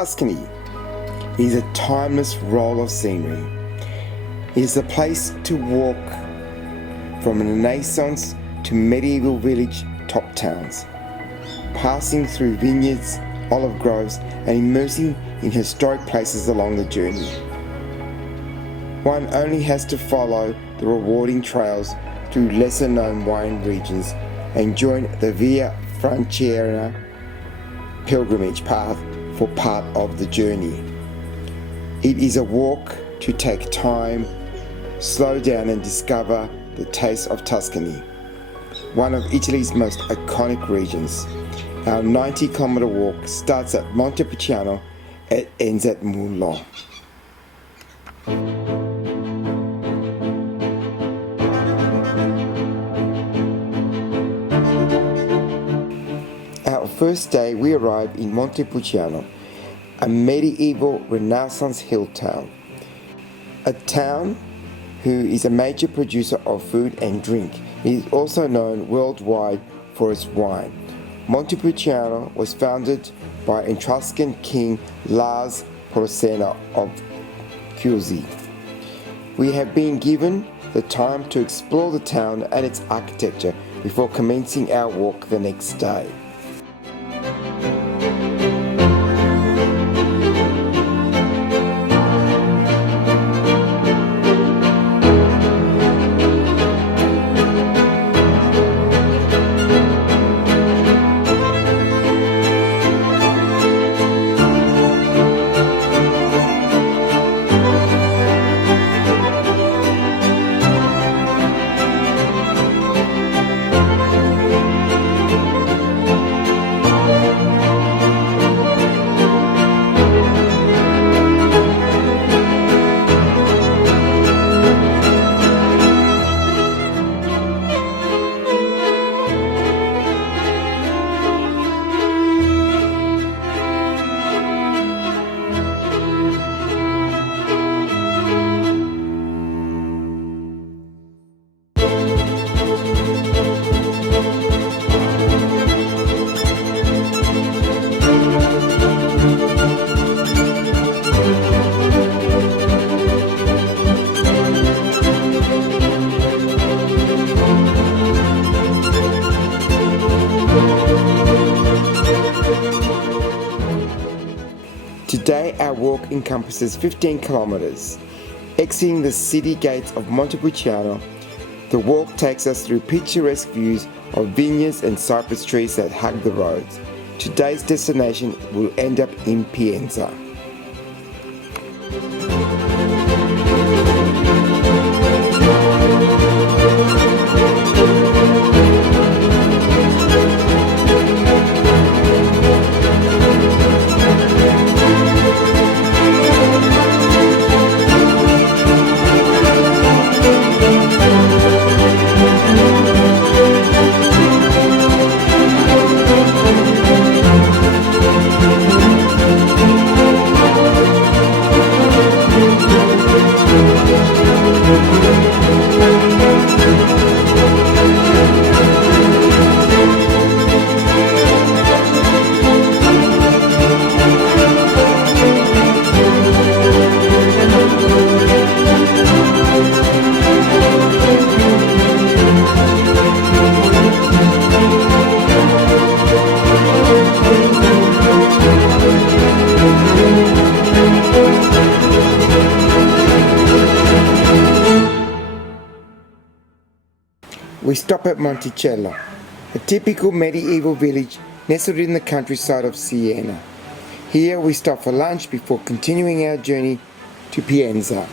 Tuscany is a timeless roll of scenery. It is a place to walk from Renaissance to medieval village top towns, passing through vineyards, olive groves, and immersing in historic places along the journey. One only has to follow the rewarding trails through lesser-known wine regions and join the Via Francigena pilgrimage path for part of the journey. It is a walk to take time, slow down and discover the taste of Tuscany, one of Italy's most iconic regions. Our 90-kilometer walk starts at MONTE and ends at Murlo. Our first day we arrived in MONTE, a medieval Renaissance hill town. A town who is a major producer of food and drink. It is also known worldwide for its wine. MONTE was founded by Etruscan King Lars Porsena of Chiusi. We have been given the time to explore the town and its architecture before commencing our walk the next day. Today our walk encompasses 15 kilometers. Exiting the city gates of MONTE, the walk takes us through picturesque views of vineyards and cypress trees that hug the roads. Today's destination will end up in Pienza. We stop at Monticello, a typical medieval village nestled in the countryside of Siena. Here we stop for lunch before continuing our journey to Pienza.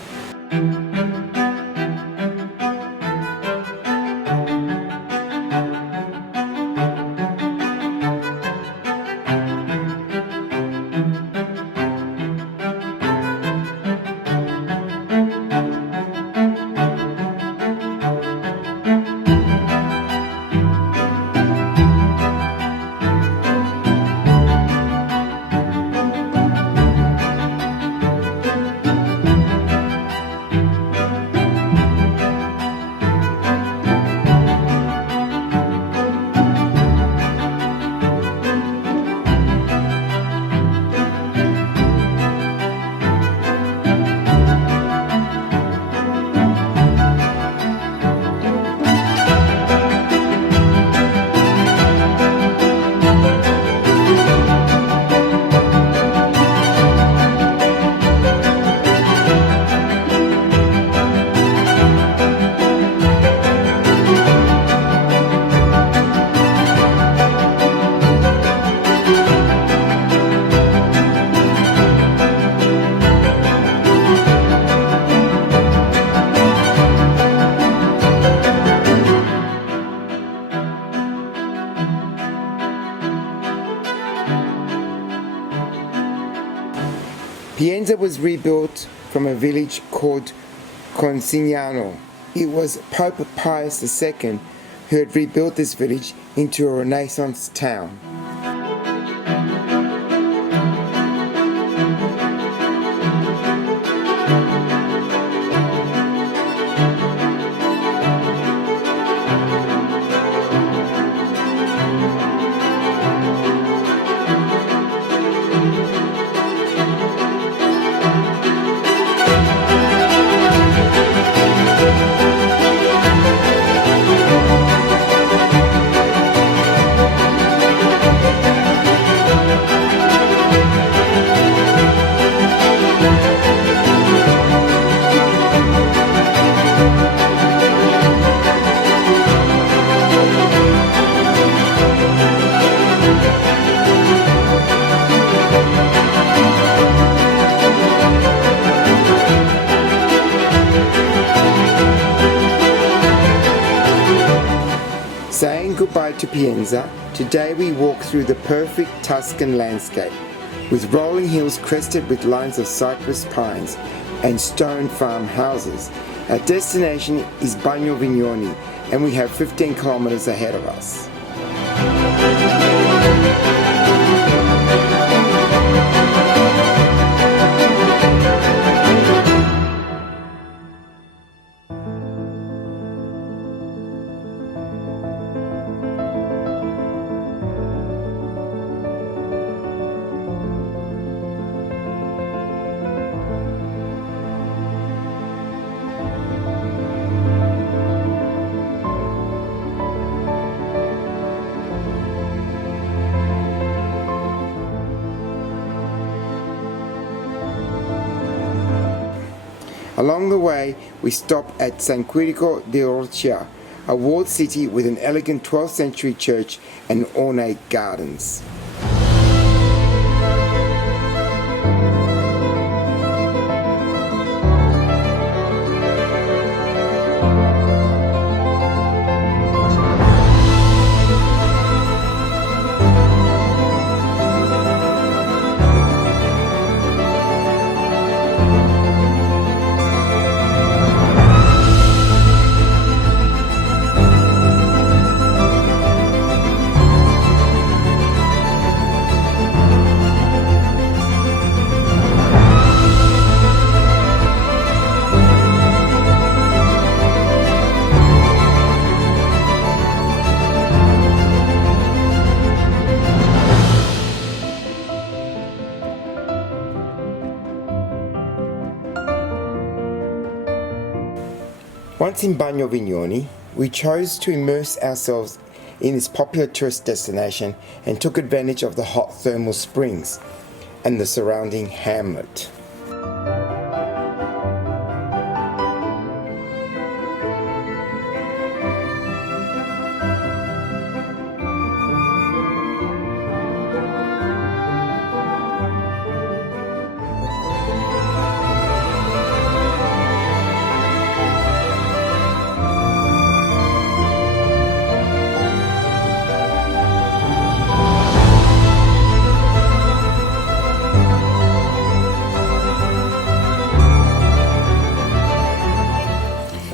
Pienza was rebuilt from a village called PULCiANO. It was Pope Pius II who had rebuilt this village into a Renaissance town. Saying goodbye to Pienza, today we walk through the perfect Tuscan landscape, with rolling hills crested with lines of cypress pines and stone farm houses. Our destination is Bagno Vignoni, and we have 15 kilometers ahead of us. Along the way, we stop at San Quirico di Orcia, a walled city with an elegant 12th century church and ornate gardens. Once in Bagno Vignoni, we chose to immerse ourselves in this popular tourist destination and took advantage of the hot thermal springs and the surrounding hamlet.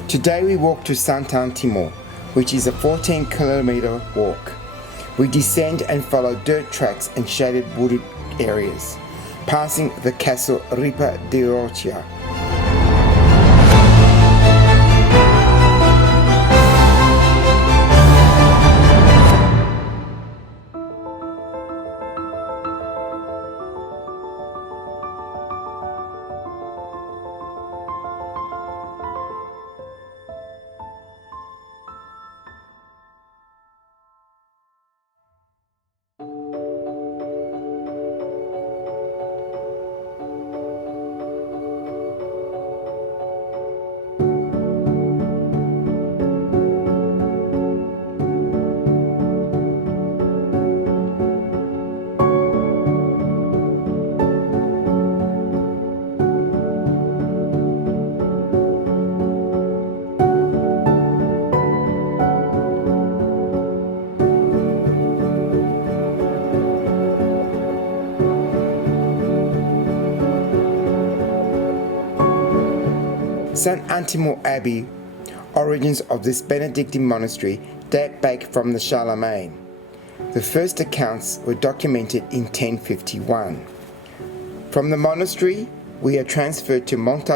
Today we walk to Sant'Antimo, which is a 14-kilometer walk. We descend and follow dirt tracks and shaded wooded areas, passing the castle Ripa di Roccia. St. Antimo Abbey, origins of this Benedictine monastery date back from the Charlemagne. The first accounts were documented in 1051. From the monastery, we are transferred to MONTE,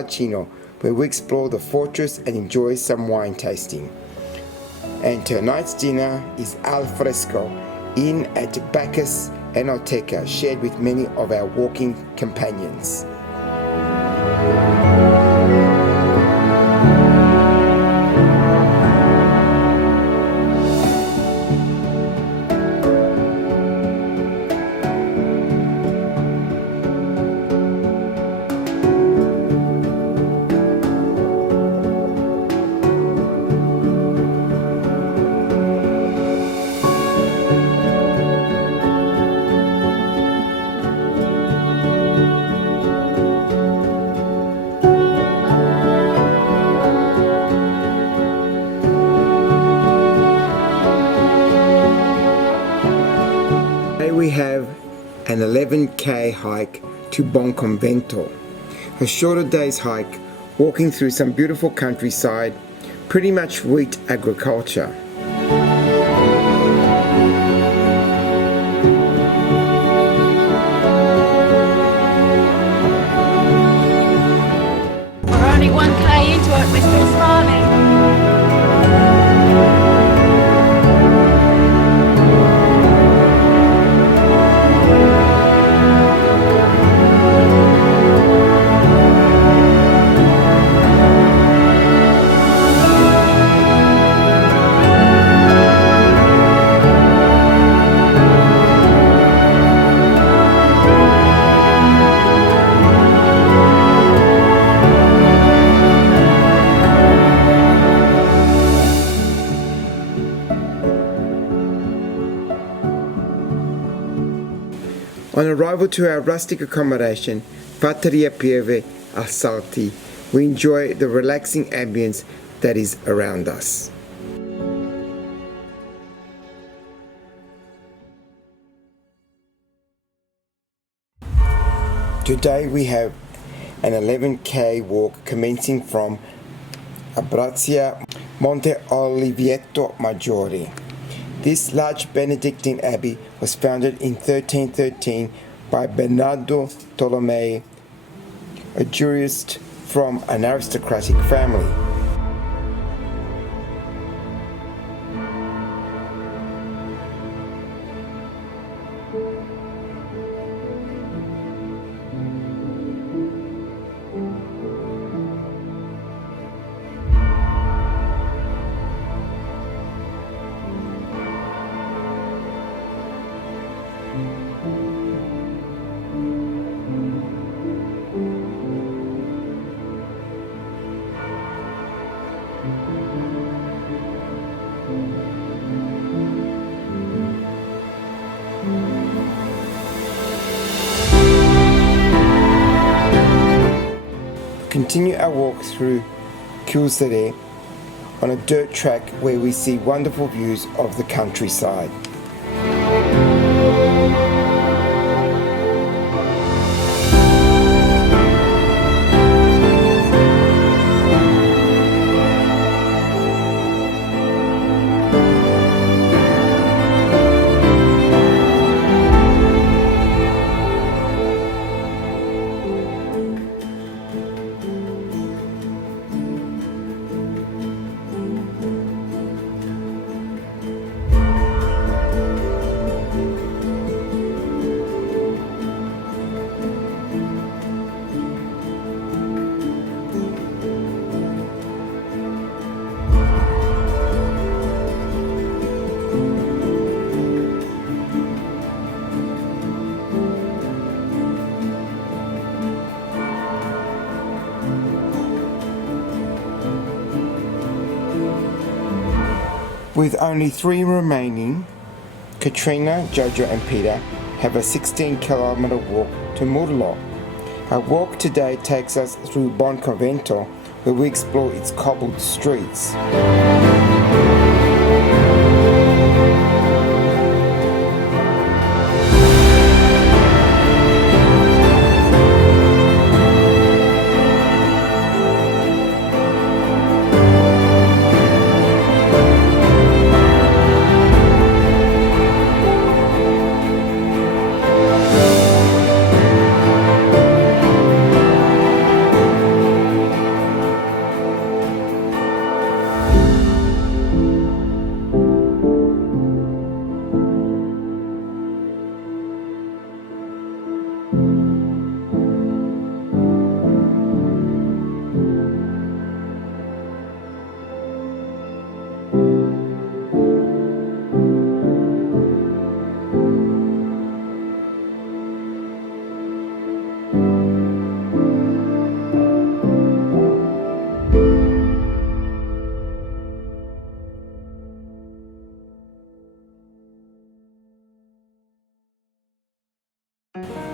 where we explore the fortress and enjoy some wine tasting. And tonight's dinner is al fresco in at Bacchus Enoteca, shared with many of our walking companions. We have an 11k hike to Buon Convento, a shorter day's hike walking through some beautiful countryside, pretty much wheat agriculture. We're only 1k into it, we're still smiling. On arrival to our rustic accommodation, Fattoria Pieve al Salti, we enjoy the relaxing ambience that is around us. Today we have an 11k walk commencing from Abrazia Monte Oliveto Maggiore. This large Benedictine abbey was founded in 1313 by Bernardo Tolomei, a jurist from an aristocratic family. Continue our walk through Chiusere on a dirt track where we see wonderful views of the countryside. With only 3 remaining, Katrina, Jojo and Peter have a 16-kilometer walk to Murlo. Our walk today takes us through Buon Convento, where we explore its cobbled streets.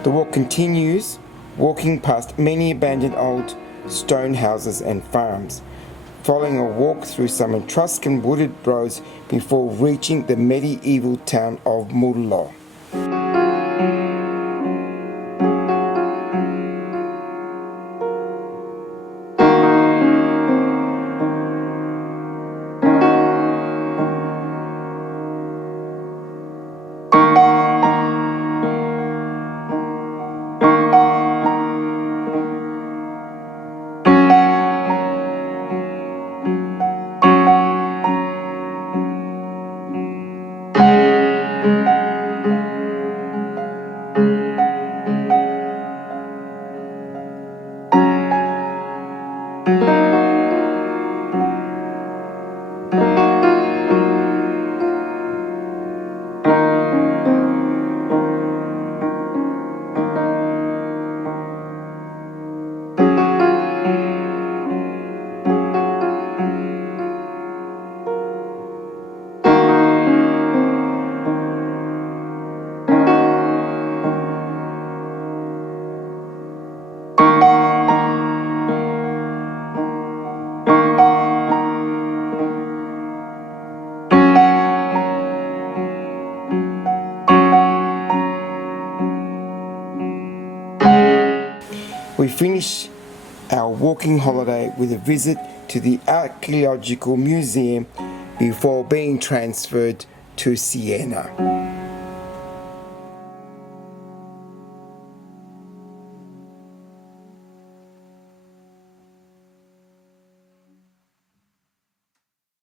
The walk continues, walking past many abandoned old stone houses and farms, following a walk through some Etruscan wooded roads before reaching the medieval town of Murlo. We finish our walking holiday with a visit to the Archaeological Museum before being transferred to Siena.